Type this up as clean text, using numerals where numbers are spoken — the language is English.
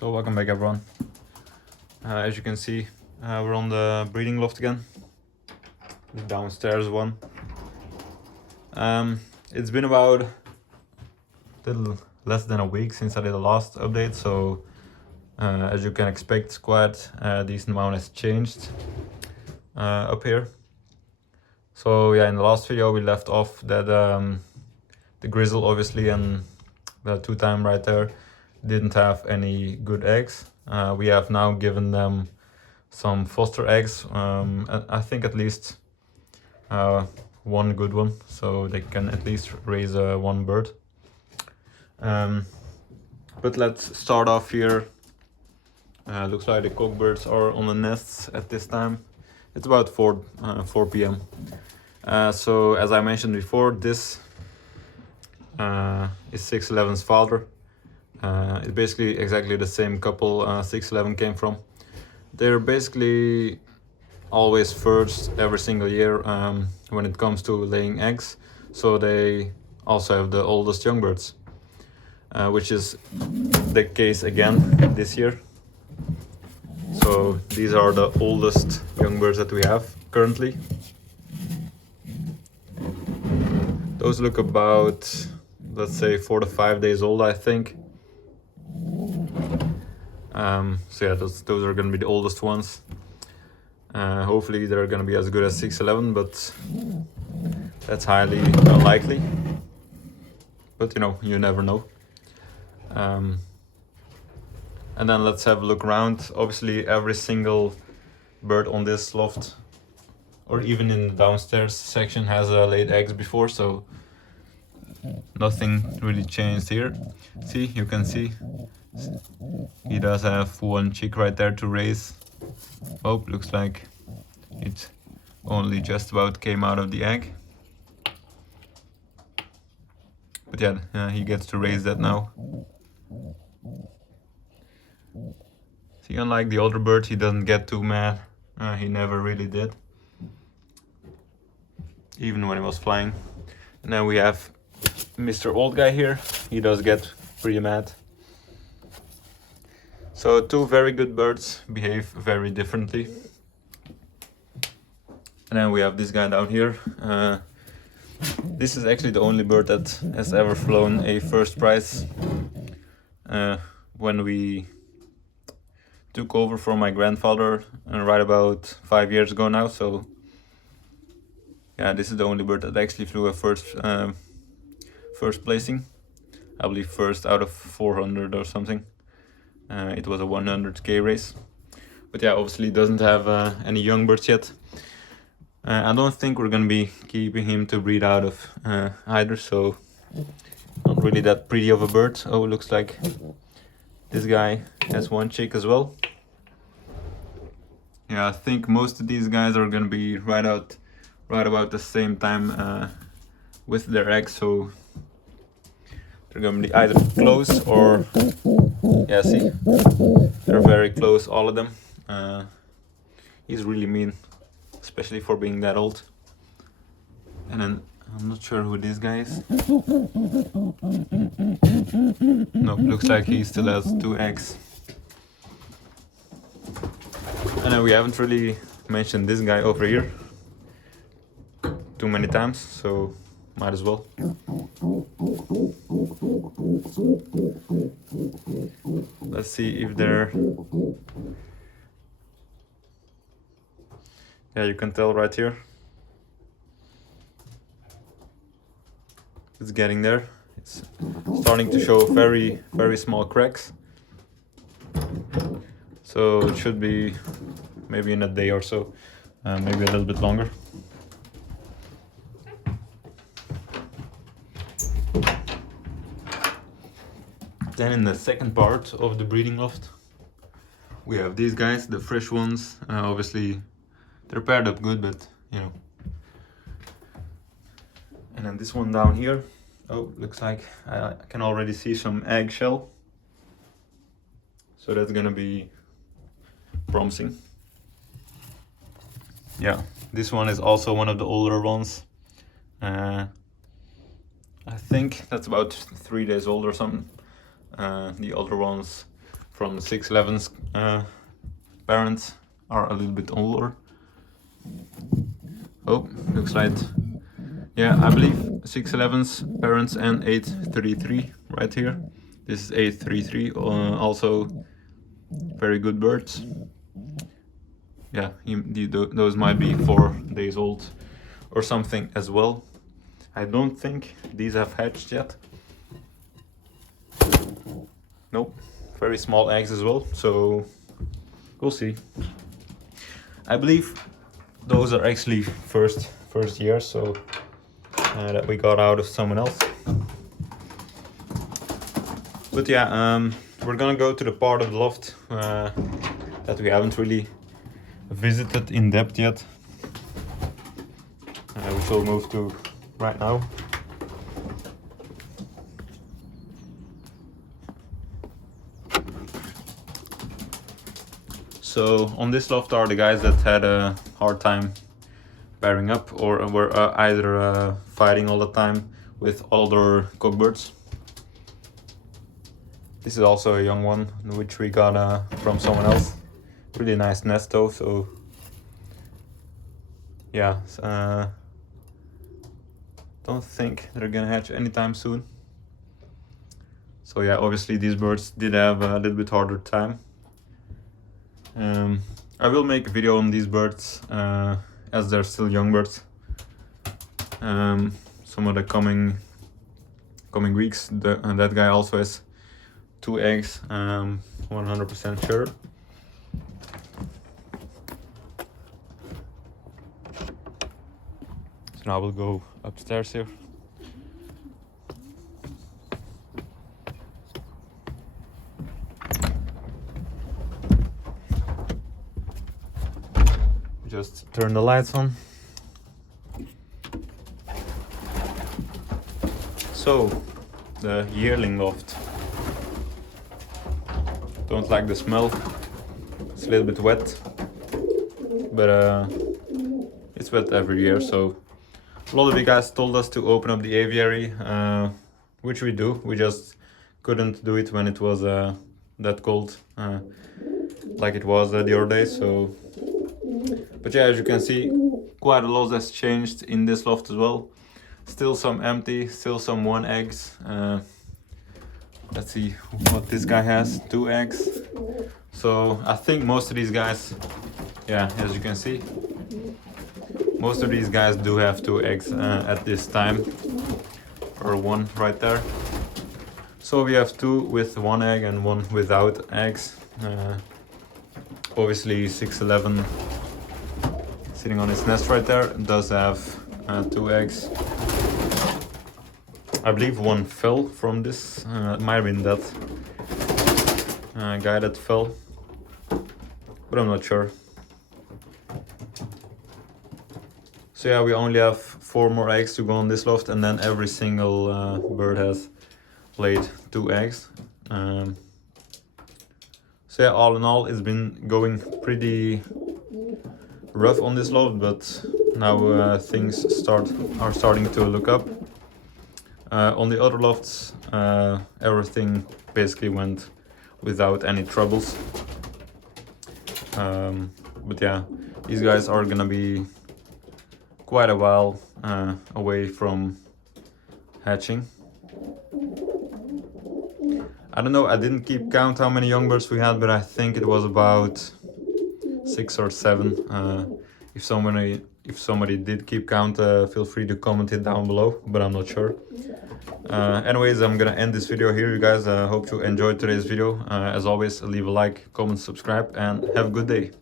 So welcome back everyone. As you can see, we're on the breeding loft again, the downstairs one. It's been about a little less than a week since I did the last update, so as you can expect, quite a decent amount has changed up here. So yeah, in the last video we left off that the Grizzle obviously and the two-time right there didn't have any good eggs. We have now given them some foster eggs, I think at least one good one, so they can at least raise one bird. But let's start off here. Looks like the cockbirds are on the nests at this time. It's about 4 p.m. So as I mentioned before, this is 611's father. It's basically exactly the same couple 611 came from. They're basically always first every single year when it comes to laying eggs, so they also have the oldest young birds, which is the case again this year. So these are the oldest young birds that we have currently. Those look about, let's say, 4 to 5 days old, I think. So yeah, those are going to be the oldest ones. Hopefully they're going to be as good as 611, but that's highly unlikely. But you never know. And then let's have a look around. Obviously every single bird on this loft, or even in the downstairs section, has laid eggs before, so nothing really changed here. See, you can see he does have one chick right there to raise. Oh, looks like it only just about came out of the egg. But yeah, he gets to raise that now. See, unlike the older bird, he doesn't get too mad. He never really did, even when he was flying. And then we have Mr. Old Guy here. He does get pretty mad. So two very good birds behave very differently. And then we have this guy down here. This is actually the only bird that has ever flown a first prize. When we took over from my grandfather right about 5 years ago now, so yeah, this is the only bird that actually flew a first placing. I believe first out of 400 or something. It was a 100k race, but yeah, obviously doesn't have any young birds yet. I don't think we're gonna be keeping him to breed out of either, so not really that pretty of a bird. Oh, looks like this guy has one chick as well. Yeah, I think most of these guys are gonna be right about the same time with their eggs, so they're gonna be either close or, yeah, see, they're very close, all of them. He's really mean, especially for being that old. And then I'm not sure who this guy is. No, looks like he still has 2 eggs. And then we haven't really mentioned this guy over here too many times, so might as well. Let's see if they're... Yeah, you can tell right here. It's getting there. It's starting to show very, very small cracks. So it should be maybe in a day or so, maybe a little bit longer. Then in the second part of the breeding loft, we have these guys, the fresh ones. Obviously they're paired up good, but And then this one down here. Oh, looks like I can already see some eggshell. So that's gonna be promising. Yeah, this one is also one of the older ones. I think that's about 3 days old or something. The older ones from the 611's parents are a little bit older. Oh, looks like, yeah, I believe 611's parents and 833 right here. This is 833, also very good birds. Yeah, those might be 4 days old or something as well. I don't think these have hatched yet. Nope, very small eggs as well, so we'll see. I believe those are actually first year, so that we got out of someone else. But yeah, we're gonna go to the part of the loft that we haven't really visited in depth yet, which we'll move to right now. So on this loft are the guys that had a hard time pairing up or were either fighting all the time with older cockbirds. This is also a young one, which we got from someone else. Really nice nest though, so yeah, don't think they're gonna hatch anytime soon. So yeah, obviously these birds did have a little bit harder time. I will make a video on these birds as they're still young birds. Some of the coming weeks. That guy also has 2 eggs, 100% sure. So now we'll go upstairs here. Just turn the lights on. So, the yearling loft. Don't like the smell. It's a little bit wet, but it's wet every year, so a lot of you guys told us to open up the aviary, which we do. We just couldn't do it when it was that cold, like it was the other day. So, but yeah, as you can see, quite a lot has changed in this loft as well. Still some empty, still some 1 eggs. Let's see what this guy has, 2 eggs. So I think most of these guys, yeah, as you can see, most of these guys do have 2 eggs at this time, or 1 right there. So we have 2 with 1 egg and 1 without eggs. Obviously 611 sitting on its nest right there does have 2 eggs. I believe 1 fell from this. It might have been that guy that fell, but I'm not sure. So yeah, we only have 4 more eggs to go on this loft, and then every single bird has laid 2 eggs. So yeah, all in all, it's been going pretty rough on this loft, but now things are starting to look up. On the other lofts, everything basically went without any troubles. But yeah, these guys are gonna be quite a while away from hatching. I don't know, I didn't keep count how many young birds we had, but I think it was about 6 or 7. If somebody did keep count, feel free to comment it down below, but I'm not sure. Anyways, I'm gonna end this video here, you guys. Hope you enjoyed today's video. As always, leave a like, comment, subscribe, and have a good day.